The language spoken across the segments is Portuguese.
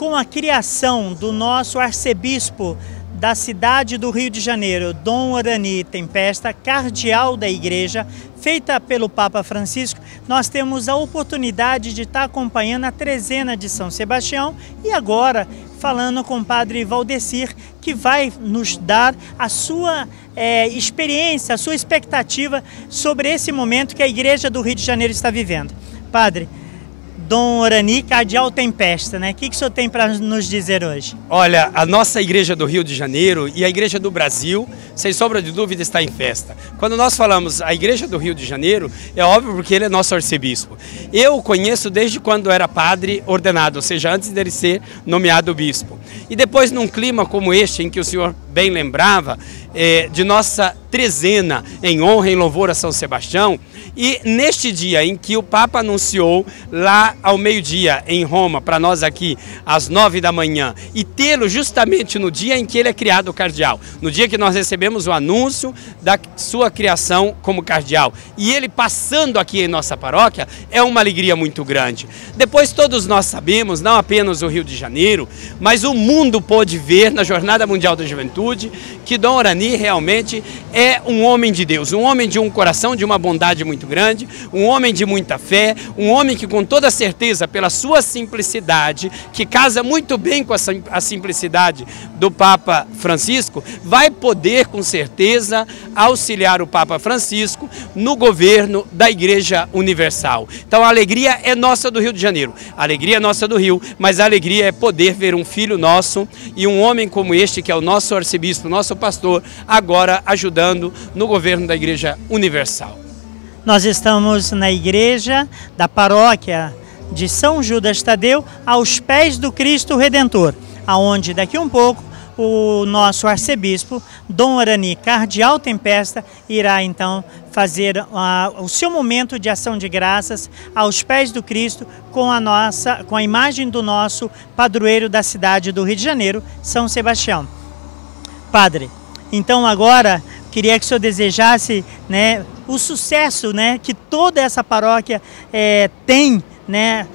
com a criação do nosso arcebispo da cidade do Rio de Janeiro, Dom Orani Tempesta, cardeal da igreja, feita pelo Papa Francisco, nós temos a oportunidade de estar acompanhando a trezena de São Sebastião e agora falando com o Padre Valdecir, que vai nos dar a sua experiência, a sua expectativa sobre esse momento que a igreja do Rio de Janeiro está vivendo. Padre, Dom Orani, cardeal Tempesta, né? O que o senhor tem para nos dizer hoje? Olha, a nossa igreja do Rio de Janeiro e a igreja do Brasil, sem sombra de dúvida, está em festa. Quando nós falamos a igreja do Rio de Janeiro, é óbvio porque ele é nosso arcebispo. Eu o conheço desde quando era padre ordenado, ou seja, antes dele ser nomeado bispo. E depois, num clima como este, em que o senhor bem lembrava, de nossa trezena em honra e em louvor a São Sebastião, e neste dia em que o Papa anunciou lá ao meio-dia em Roma, para nós aqui às 9 da manhã, e tê-lo justamente no dia em que ele é criado cardeal, no dia que nós recebemos o anúncio da sua criação como cardeal, e ele passando aqui em nossa paróquia, é uma alegria muito grande. Depois todos nós sabemos, não apenas o Rio de Janeiro, mas o mundo pôde ver na Jornada Mundial da Juventude que Dom Orani realmente é um homem de Deus, um homem de um coração, de uma bondade muito grande, um homem de muita fé, um homem que com toda certeza, pela sua simplicidade, que casa muito bem com a simplicidade do Papa Francisco, vai poder com certeza auxiliar o Papa Francisco no governo da Igreja Universal. Então a alegria é nossa do Rio de Janeiro, a alegria é nossa do Rio, mas a alegria é poder ver um filho nosso e um homem como este, que é o nosso arcebispo, nosso pastor, agora ajudando no governo da Igreja Universal. Nós estamos na igreja da paróquia de São Judas Tadeu, aos pés do Cristo Redentor, aonde daqui um pouco o nosso arcebispo, Dom Orani, cardeal Tempesta, irá então fazer o seu momento de ação de graças aos pés do Cristo com a imagem do nosso padroeiro da cidade do Rio de Janeiro, São Sebastião. Padre, então agora queria que o senhor desejasse, né, o sucesso, né, que toda essa paróquia tem, né,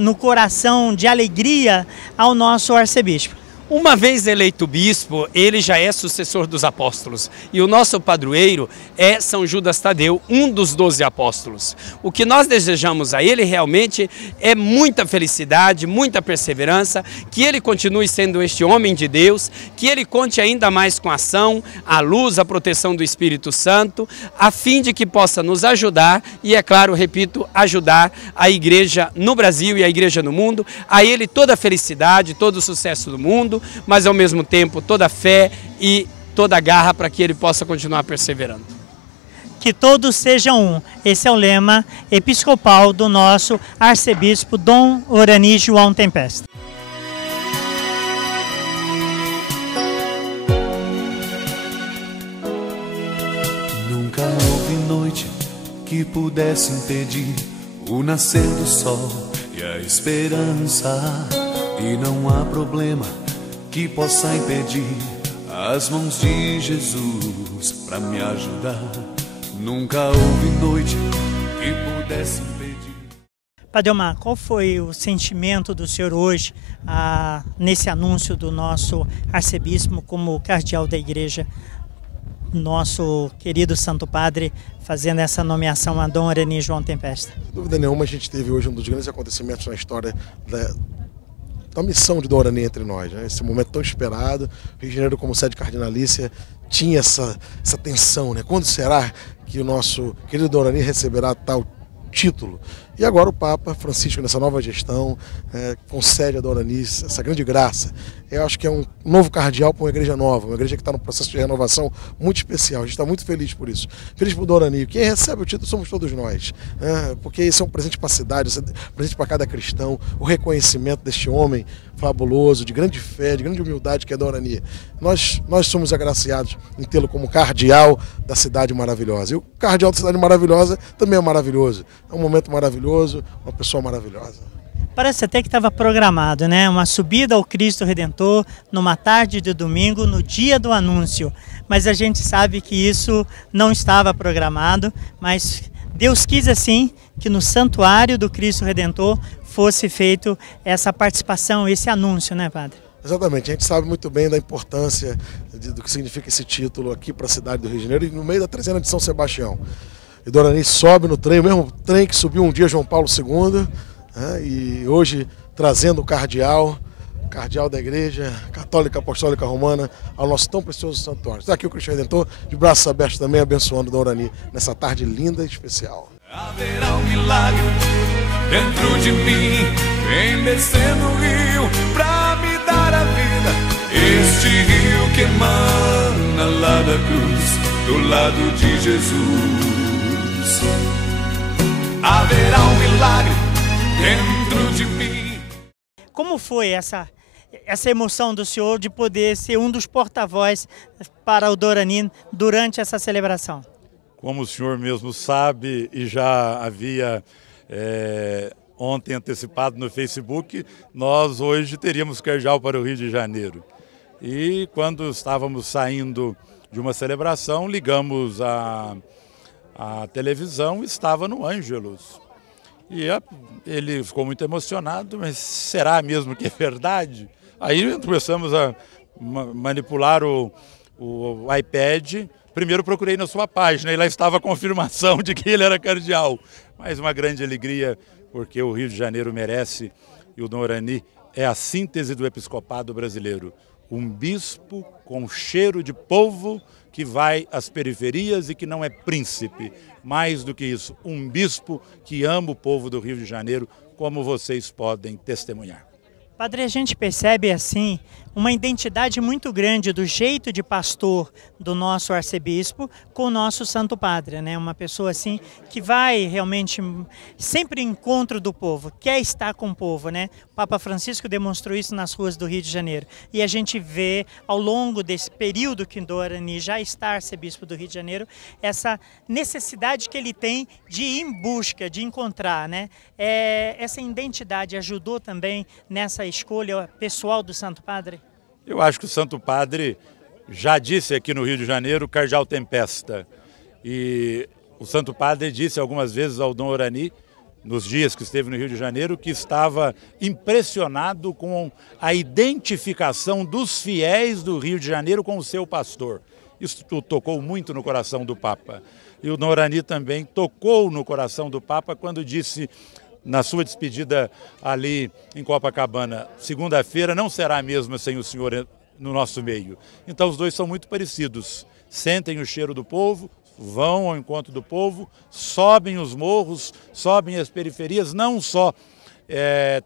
no coração de alegria ao nosso arcebispo. Uma vez eleito bispo, ele já é sucessor dos apóstolos. E o nosso padroeiro é São Judas Tadeu, um dos 12 apóstolos. O que nós desejamos a ele realmente é muita felicidade, muita perseverança, que ele continue sendo este homem de Deus, que ele conte ainda mais com a ação, a luz, a proteção do Espírito Santo, a fim de que possa nos ajudar e, é claro, repito, ajudar a igreja no Brasil e a igreja no mundo. A ele toda a felicidade, todo o sucesso do mundo, mas ao mesmo tempo toda a fé e toda a garra para que ele possa continuar perseverando. Que todos sejam um. Esse é o lema episcopal do nosso arcebispo Dom Orani João Tempesta. Nunca houve noite que pudesse impedir o nascer do sol e a esperança, e não há problema que possa impedir as mãos de Jesus para me ajudar. Nunca houve noite que pudesse impedir. Padre Omar, qual foi o sentimento do senhor hoje nesse anúncio do nosso arcebispo como cardeal da igreja, nosso querido Santo Padre, fazendo essa nomeação a Dom Orani João Tempesta? Sem dúvida nenhuma, a gente teve hoje um dos grandes acontecimentos na história da missão de Dom Orani entre nós, né? Esse momento tão esperado. O Rio de Janeiro, como sede cardinalícia, tinha essa tensão, né? Quando será que o nosso querido Dom Orani receberá tal título? E agora o Papa Francisco, nessa nova gestão, concede a Dom Orani essa grande graça. Eu acho que é um novo cardeal para uma igreja nova, uma igreja que está num processo de renovação muito especial. A gente está muito feliz por isso. Feliz por Dom Orani. Quem recebe o título somos todos nós, porque esse é um presente para a cidade, um presente para cada cristão, o reconhecimento deste homem fabuloso, de grande fé, de grande humildade que é Dom Orani. Nós somos agraciados em tê-lo como cardeal da cidade maravilhosa. E o cardeal da cidade maravilhosa também é maravilhoso. É um momento maravilhoso, uma pessoa maravilhosa. Parece até que estava programado, né? Uma subida ao Cristo Redentor numa tarde de domingo, no dia do anúncio. Mas a gente sabe que isso não estava programado, mas Deus quis assim que no santuário do Cristo Redentor fosse feito essa participação, esse anúncio, né, padre? Exatamente, a gente sabe muito bem da importância do que significa esse título aqui para a cidade do Rio de Janeiro e no meio da trezena de São Sebastião. E Dorani sobe no trem, o mesmo trem que subiu um dia João Paulo II, né, e hoje trazendo o cardeal da Igreja Católica Apostólica Romana ao nosso tão precioso santuário. Está aqui o Cristo Redentor, de braços abertos também, abençoando Dorani nessa tarde linda e especial. Haverá um milagre dentro de mim, vem descendo o rio pra me dar a vida. Este rio que emana lá da cruz, do lado de Jesus. Haverá um milagre dentro de mim. Como foi essa emoção do senhor de poder ser um dos porta-voz para o Dorani durante essa celebração? Como o senhor mesmo sabe e já havia ontem antecipado no Facebook, nós hoje teríamos cardeal para o Rio de Janeiro. E quando estávamos saindo de uma celebração, ligamos a televisão, estava no Ângelus. E ele ficou muito emocionado, mas será mesmo que é verdade? Aí começamos a manipular o iPad. Primeiro procurei na sua página e lá estava a confirmação de que ele era cardeal. Mas uma grande alegria, porque o Rio de Janeiro merece, e o Dorani é a síntese do episcopado brasileiro. Um bispo com cheiro de povo que vai às periferias e que não é príncipe. Mais do que isso, um bispo que ama o povo do Rio de Janeiro, como vocês podem testemunhar. Padre, a gente percebe assim uma identidade muito grande do jeito de pastor do nosso arcebispo com o nosso Santo Padre, né? Uma pessoa assim que vai realmente sempre em encontro do povo, quer estar com o povo, né? O Papa Francisco demonstrou isso nas ruas do Rio de Janeiro. E a gente vê ao longo desse período que Dorani já está arcebispo do Rio de Janeiro, essa necessidade que ele tem de ir em busca, de encontrar, né? Essa identidade ajudou também nessa escolha pessoal do Santo Padre? Eu acho que o Santo Padre já disse aqui no Rio de Janeiro, cardeal Tempesta. E o Santo Padre disse algumas vezes ao Dom Orani, nos dias que esteve no Rio de Janeiro, que estava impressionado com a identificação dos fiéis do Rio de Janeiro com o seu pastor. Isso tocou muito no coração do Papa. E o Dom Orani também tocou no coração do Papa quando disse, na sua despedida ali em Copacabana, segunda-feira não será a mesma sem o senhor no nosso meio. Então os dois são muito parecidos, sentem o cheiro do povo, vão ao encontro do povo, sobem os morros, sobem as periferias, não só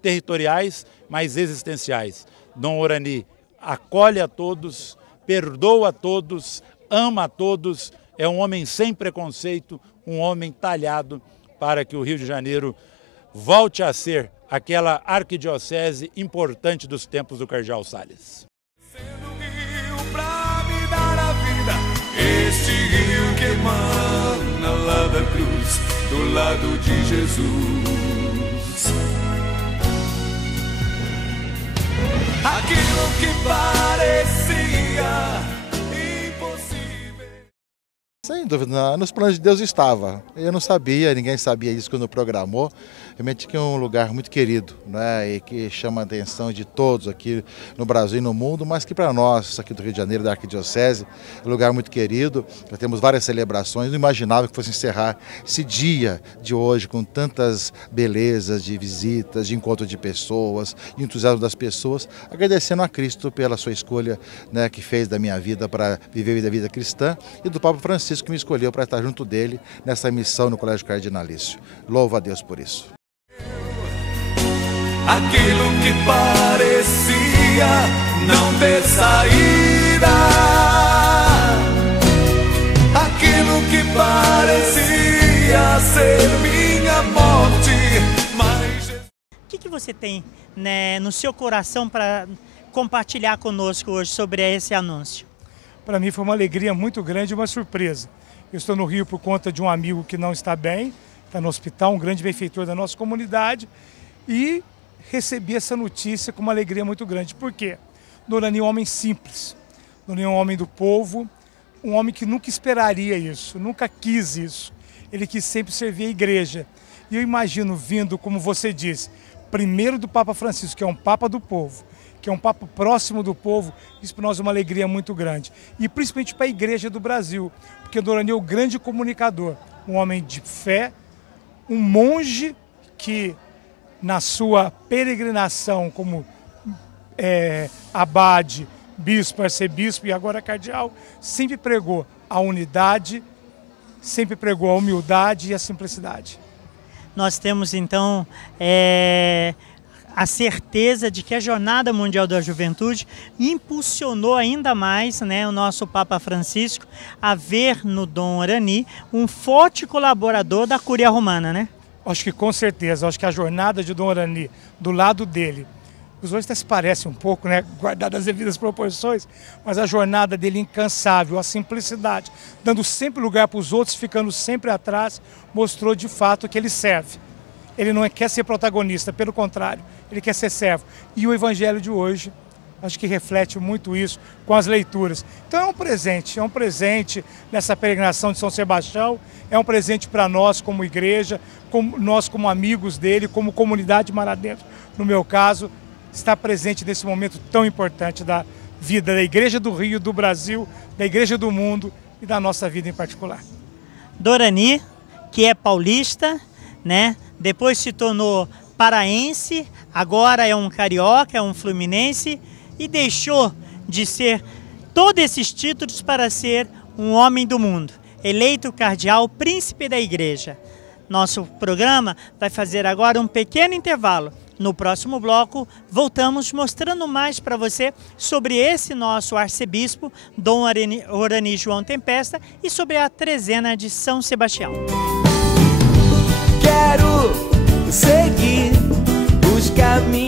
territoriais, mas existenciais. Dom Orani acolhe a todos, perdoa a todos, ama a todos, é um homem sem preconceito, um homem talhado para que o Rio de Janeiro volte a ser aquela arquidiocese importante dos tempos do cardeal Salles. Este rio que emana lá da cruz, do lado de Jesus. Aquilo que parecia impossível. Sem dúvida, nos planos de Deus estava. Eu não sabia, ninguém sabia isso quando programou. Realmente que é um lugar muito querido, né? E que chama a atenção de todos aqui no Brasil e no mundo, mas que para nós, aqui do Rio de Janeiro, da Arquidiocese, é um lugar muito querido. Já temos várias celebrações, não imaginava que fosse encerrar esse dia de hoje com tantas belezas de visitas, de encontro de pessoas, de entusiasmo das pessoas, agradecendo a Cristo pela sua escolha, né, que fez da minha vida para viver a vida cristã e do Papa Francisco que me escolheu para estar junto dele nessa missão no Colégio Cardinalício. Louvo a Deus por isso. Aquilo que parecia não ter saída, aquilo que parecia ser minha morte, mas... O que você tem, né, no seu coração para compartilhar conosco hoje sobre esse anúncio? Para mim foi uma alegria muito grande e uma surpresa. Eu estou no Rio por conta de um amigo que não está bem, está no hospital, um grande benfeitor da nossa comunidade, e recebi essa notícia com uma alegria muito grande. Por quê? Dorani é um homem simples, Dorani é um homem do povo, um homem que nunca esperaria isso, nunca quis isso. ele quis sempre servir a igreja. E eu imagino vindo, como você disse, primeiro do Papa Francisco, que é um Papa do povo, que é um Papa próximo do povo, isso para nós é uma alegria muito grande. E principalmente para a Igreja do Brasil, porque Dom Orani é o grande comunicador, um homem de fé, um monge que na sua peregrinação como abade, bispo, arcebispo e agora cardeal, sempre pregou a unidade, sempre pregou a humildade e a simplicidade. Nós temos então a certeza de que a Jornada Mundial da Juventude impulsionou ainda mais, né, o nosso Papa Francisco a ver no Dom Orani um forte colaborador da Cúria Romana, né? Acho que com certeza, acho que a jornada de Dom Orani, do lado dele, os dois até se parecem um pouco, né, guardadas as devidas proporções, mas a jornada dele incansável, a simplicidade, dando sempre lugar para os outros, ficando sempre atrás, mostrou de fato que ele serve. Ele não quer ser protagonista, pelo contrário, ele quer ser servo. E o Evangelho de hoje, acho que reflete muito isso com as leituras. Então é um presente nessa peregrinação de São Sebastião, é um presente para nós como igreja, nós como amigos dele, como comunidade Mar Adentro, no meu caso, está presente nesse momento tão importante da vida da Igreja do Rio, do Brasil, da Igreja do Mundo e da nossa vida em particular. Dom Orani, que é paulista, né? Depois se tornou paraense, agora é um carioca, é um fluminense e deixou de ser todos esses títulos para ser um homem do mundo, eleito cardeal, príncipe da igreja. Nosso programa vai fazer agora um pequeno intervalo. No próximo bloco, voltamos mostrando mais para você sobre esse nosso arcebispo, Dom Orani João Tempesta, e sobre a trezena de São Sebastião. Quero seguir os caminhos